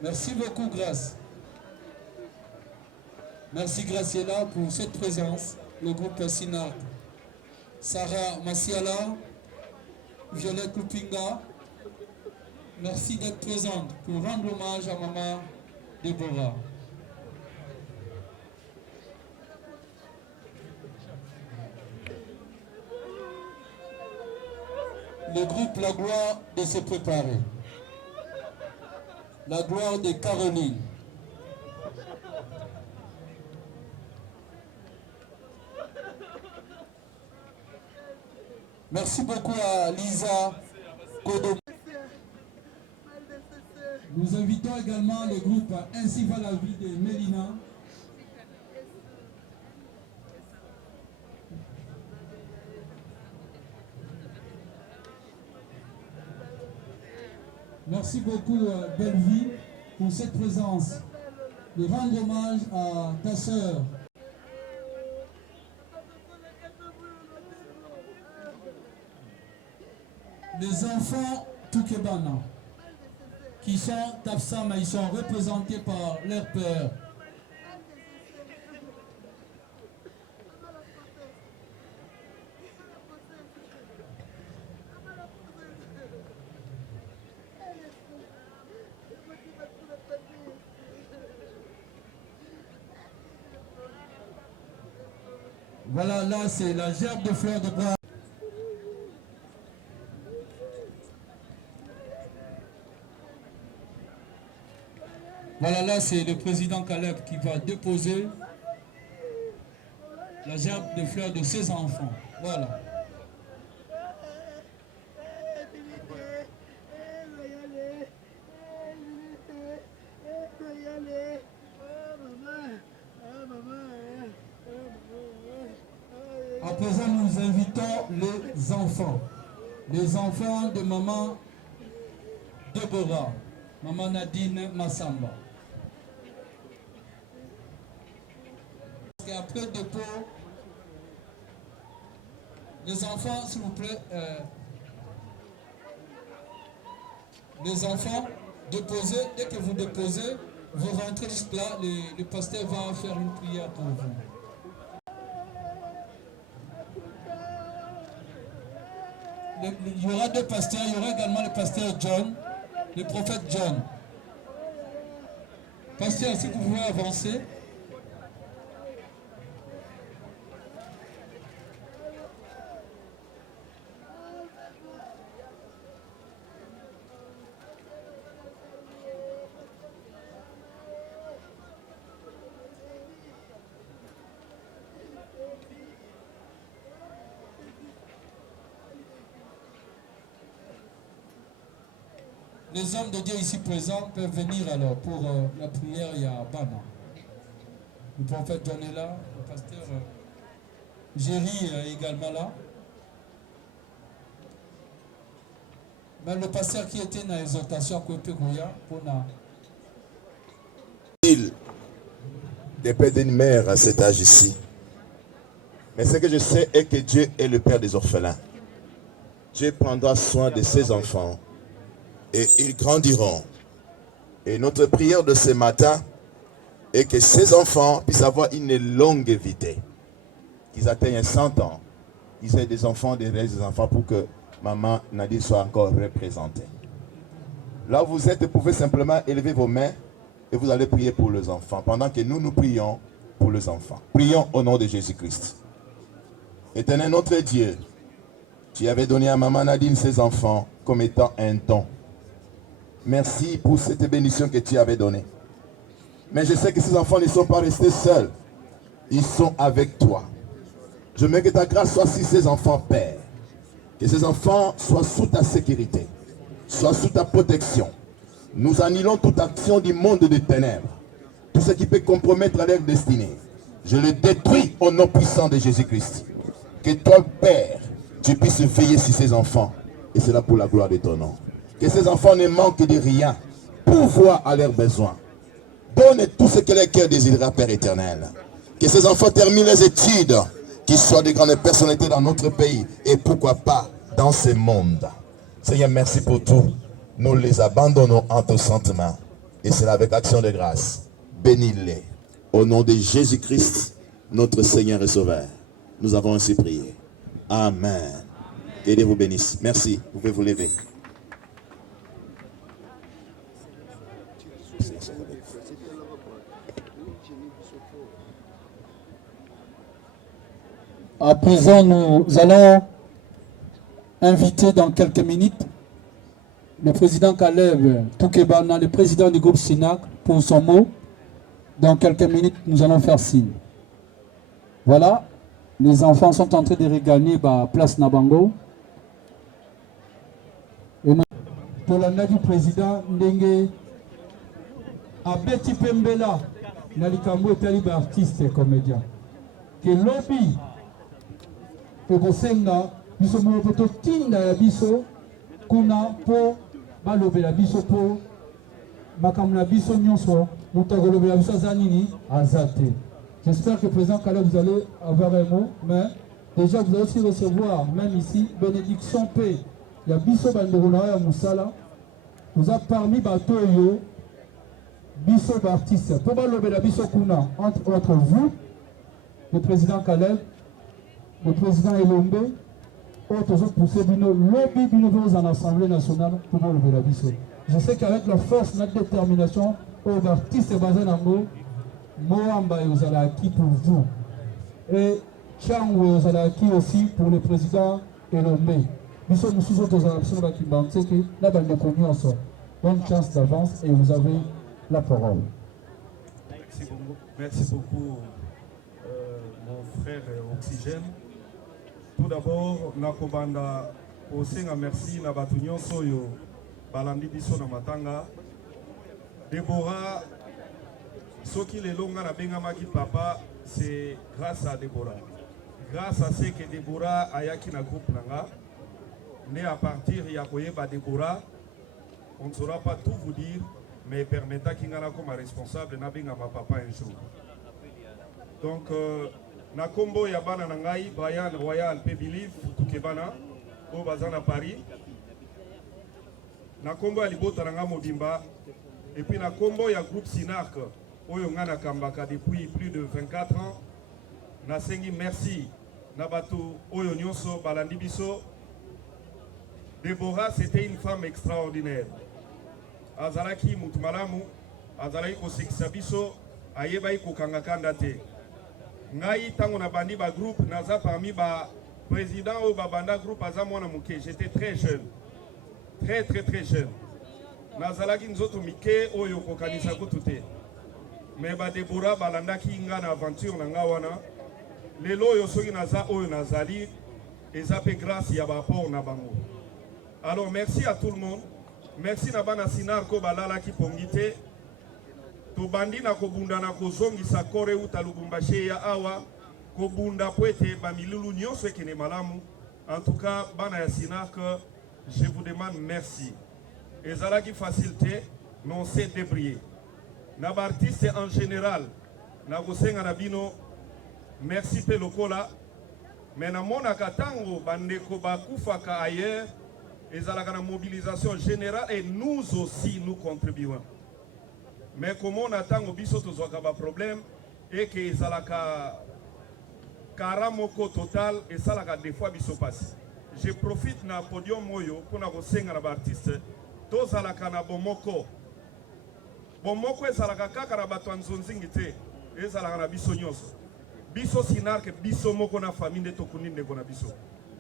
Merci beaucoup Grace. Merci Graciela pour cette présence. Le groupe Sinard. Sarah Massiala, Violette Lupinga, merci d'être présente pour rendre hommage à Maman Déborah. Le groupe La Gloire de se préparer. La gloire de Caroline. Merci beaucoup à Lisa Kodo. Nous invitons également le groupe Ainsi va la vie de Mélina. Merci beaucoup Belle Vie pour cette présence. De rendre hommage à ta sœur. Les enfants Toukebana qui sont absents mais ils sont représentés par leur père. Voilà, là c'est la gerbe de fleurs de bois. Voilà, là c'est le président Caleb qui va déposer la gerbe de fleurs de ses enfants. Voilà. À présent, nous invitons les enfants de Maman Déborah, Maman Nadine Massamba. Et après dépôt, les enfants, s'il vous plaît, les enfants, déposez, dès que vous déposez, vous rentrez juste là, le pasteur va faire une prière pour vous. Il y aura deux pasteurs, il y aura également le pasteur John, le prophète John. Pasteur, si vous pouvez avancer. Les hommes de Dieu ici présents peuvent venir alors pour la prière. Il y a Bana. Le prophète John est là, le pasteur Géry est également là. Mais le pasteur qui était dans l'exhortation à Kwepekouya, pour la... des pères d'une mère à cet âge ici. Mais ce que je sais est que Dieu est le père des orphelins. Dieu prendra soin de ses enfants. Et ils grandiront. Et notre prière de ce matin est que ces enfants puissent avoir une longue vie, qu'ils atteignent 100 ans, qu'ils aient des enfants, des enfants pour que maman Nadine soit encore représentée. Là où vous êtes, vous pouvez simplement élever vos mains et vous allez prier pour les enfants pendant que nous prions pour les enfants. Prions au nom de Jésus-Christ. Éternel notre Dieu, tu avais donné à Maman Nadine ses enfants comme étant un don. Merci pour cette bénédiction que tu avais donnée. Mais je sais que ces enfants ne sont pas restés seuls. Ils sont avec toi. Je veux que ta grâce soit sur ces enfants, Père. Que ces enfants soient sous ta sécurité, soient sous ta protection. Nous annulons toute action du monde des ténèbres. Tout ce qui peut compromettre leur destinée. Je le détruis au nom puissant de Jésus-Christ. Que toi, Père, tu puisses veiller sur ces enfants. Et c'est là pour la gloire de ton nom. Que ces enfants ne manquent de rien. Pourvoir à leurs besoins. Donne tout ce que leur cœur désirera, Père éternel. Que ces enfants terminent les études. Qu'ils soient de grandes personnalités dans notre pays. Et pourquoi pas dans ce monde. Seigneur, merci pour tout. Nous les abandonnons entre saintes mains. Et c'est avec action de grâce. Bénis-les. Au nom de Jésus-Christ, notre Seigneur et Sauveur. Nous avons ainsi prié. Amen. Que Dieu vous bénisse. Merci. Vous pouvez vous lever. À présent, nous allons inviter dans quelques minutes le président Caleb Toukebana, le président du groupe SINAC, pour son mot. Dans quelques minutes, nous allons faire signe. Voilà, les enfants sont en train de regagner la place Nabango. Et pour l'année du président, Ndenge Abeti Pembela, Nalikambo est un artiste et comédien. Que lobby Kosenga, biso mo poto tinda ya biso kuna po balobela biso po makamna biso nyonso mutakolobela biso zanini azate. J'espère que président Caleb vous allez avoir un mot, mais déjà vous allez aussi recevoir même ici bénédiction P. Il y a biso bandekona ya musala. Vous a parmi bato yo biso artiste po balobela biso kuna entre vous le président Caleb, le président Elombe, autres ont poussé lobby en Assemblée nationale pour lever la biso. Je sais qu'avec la force, notre détermination, aux artistes basés dans le Moamba et aux Alaki pour vous. Et Chang aux Alaki aussi pour le président Elombe. Nous sommes sous autres actions qui pensent que là, nous connaissons. Bonne chance d'avance et vous avez la parole. Merci beaucoup, mon frère Oxygène. Tout d'abord, nakobanda osenga merci na batu nyonso yo balandi biso na matanga. Déborah, soki lelo nga na bengamaki papa, c'est grâce à Déborah. Grâce à ce que Déborah ayaki na groupe nanga, né à partir ya koyeba Déborah, on ne saura pas tout vous dire, mais permettra qu'il y ait comme responsable na bengama papa un jour. Donc na kombo ya bana na ngai Brian Royal pe Believe Toukebana o bazana Paris. Na kombo ya libota na nga Mobimba et puis na kombo ya groupe SINAC oyo nga na kambaka depuis plus de 24 ans. Na sengi merci na bato oyo nyonso balandi biso. Déborah, c'était une femme extraordinaire. Azalaki mutumalamu, azalaki kosekisa biso, ayebaki kokangakanda te. Ngai tango na bandi ba groupe naza parmi ba président ou ba banda groupe aza mwana muke. J'étais très jeune. Très jeune. Nazalaki nzoto mike oyo kokanisa kutute. Mais ba Déborah balandaki nga na aventure na nga wana. Lelo oyo soki naza oyo nazali eza pe grâce ya ba rapport na bango. Alors merci à tout le monde. Merci na bana sinar ko balala ki pongite. To bandi na kobunda na kozongisa kore uta Lubumbashi ya awa kobunda poete bamilulu nyonso ekene malamu. En tout cas bana ya sinar que je vous demande merci. Ezala ki facilité non c'est débrouiller. Na artiste en général na kosenga na bino merci pe lokola. Mais na mona katango bandeko bakufaka ailleurs. Ezala kana mobilisation générale et nous aussi nous contribuons. Mais comme on attend au biso tozwaka ba problème et que ezalaka karamoko total et ça la des fois biso passe. Je profite na podium moyo pour na kosenga na ba artiste tozalaka na bomoko. Bomoko ezalaka kaka na bato ya nzonzingi te, ezalaka na biso nyonso. Biso sinarke biso moko na famille nde tokundi ndeko na biso.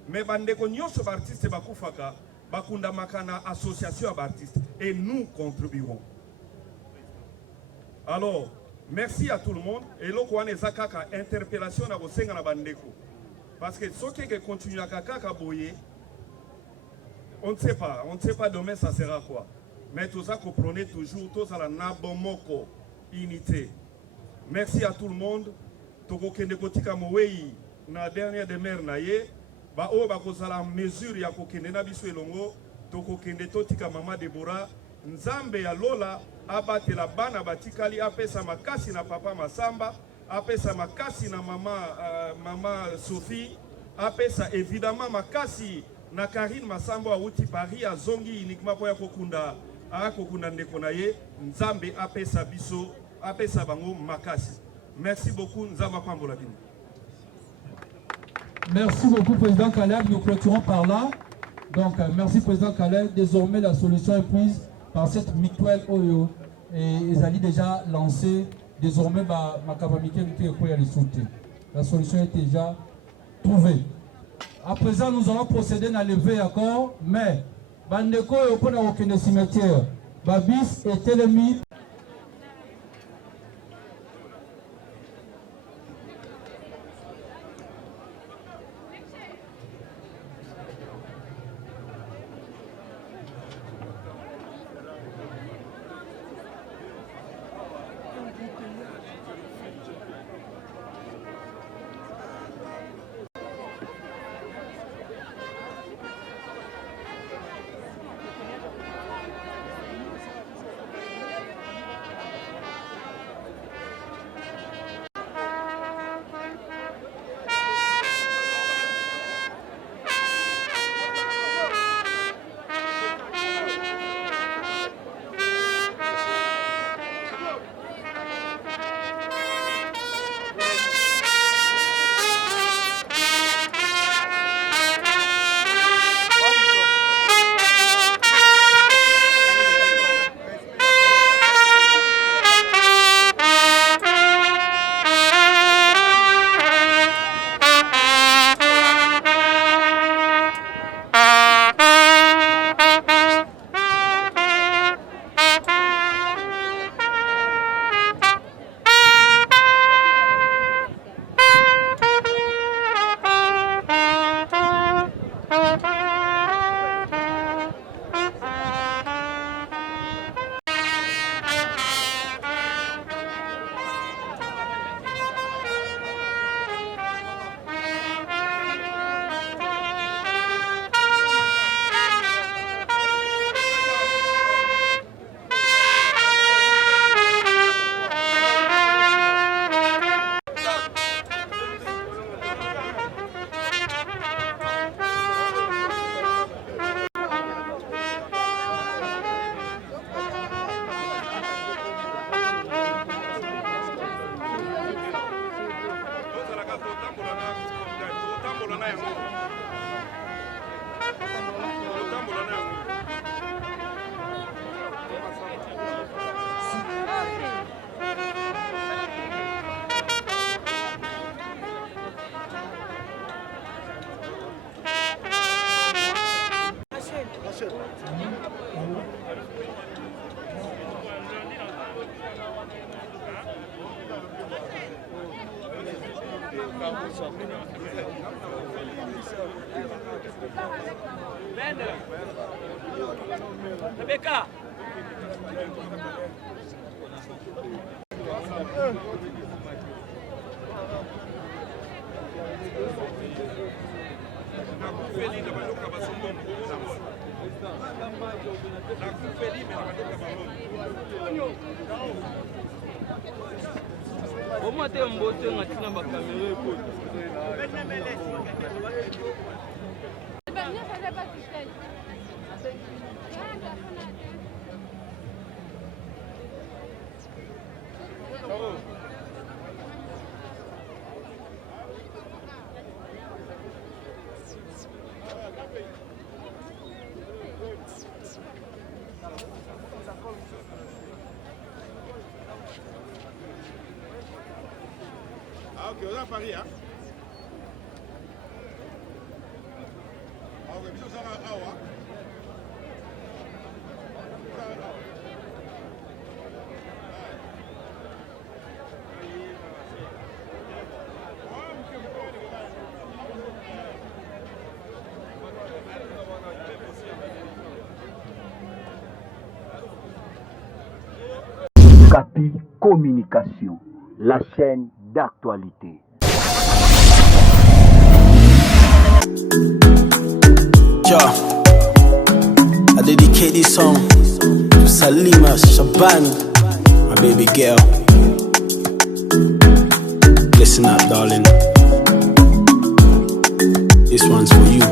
Mais bandeko nyonso ba artiste bakufaka bakundamaka na association ya ba artiste et nous contribuerons. Alors, merci à tout le monde. Et là, on a kaka interpellation na bosenga na bandeko. Parce que ce qui continue à kaka boyer, on ne sait pas demain ça sera quoi. Mais tout ça comprenez toujours, tout ça la nabomoko unité. Merci à tout le monde. Toko kende kotika mowei na dernière demeure na ye, ba o ba kozala mesure ya kokende na biso elongo, toko kende totika mama Deborah, nzambe ya Lola abatela bana batikali apesa makasi na papa Masamba, apesa makasi na mama Sophie, apesa évidemment makasi na Karine Masambo auti Paris azongi uniquement pour ya kokunda ndeko na ye, nzambe apesa biso, apesa bango makasi. Merci beaucoup, Nzama Pambola Bini. Merci beaucoup, Président Caleb. Nous clôturons par là. Donc, merci, Président Caleb. Désormais, la solution est prise par cette mutuelle Oyo. Et ils allaient déjà lancé. Désormais, ma capacité la solution est déjà trouvée. À présent, nous allons procéder à lever accord. Mais, Bandeko et Opona aucun cimetière. Babis et Télémi. Rebecca. Comment tu es un beau temps à tirer ma caméra? ok, on a Paris, hein. Ah, ok, bisous, ça va, ah, ouais. Okapi Communication, la chaîne d'actualité. Yo, I dedicate this song to Salima Shaban, my baby girl. Listen up, darling. This one's for you.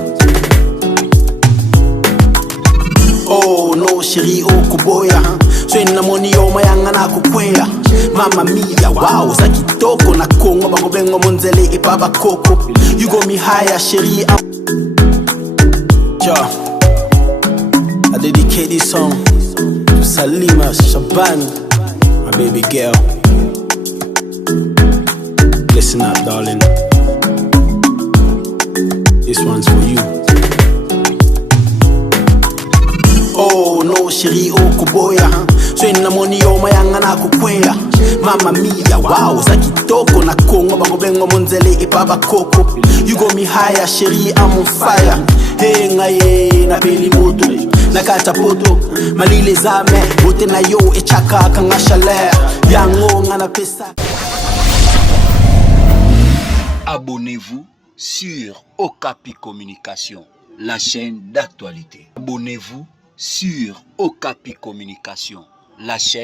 Oh no, chérie, oh kuboya. Swena money oh mayanga na kukwea. Mama mia, wow, za kitoko na kongo bango bengo monzele ipaba koko. You got me higher, chérie. Yo, I dedicate this song to Salima Shaban, my baby girl. Listen up, darling. This one's for you. Oh no, chérie, oh kuboya. Swena money oh mayanga na kukwea. Mama mia, wow, za kitoko na kongo bango bengo monzele ipaba koko. You got me higher, chérie, I'm on fire. Hey ngaye na beli moto na kata poto malile zame bote na yo echaka kanga chaleur yango ngana pesa. Abonnez-vous sur Okapi Communication, la chaîne d'actualité. Abonnez-vous sur Okapi Communication, la chaîne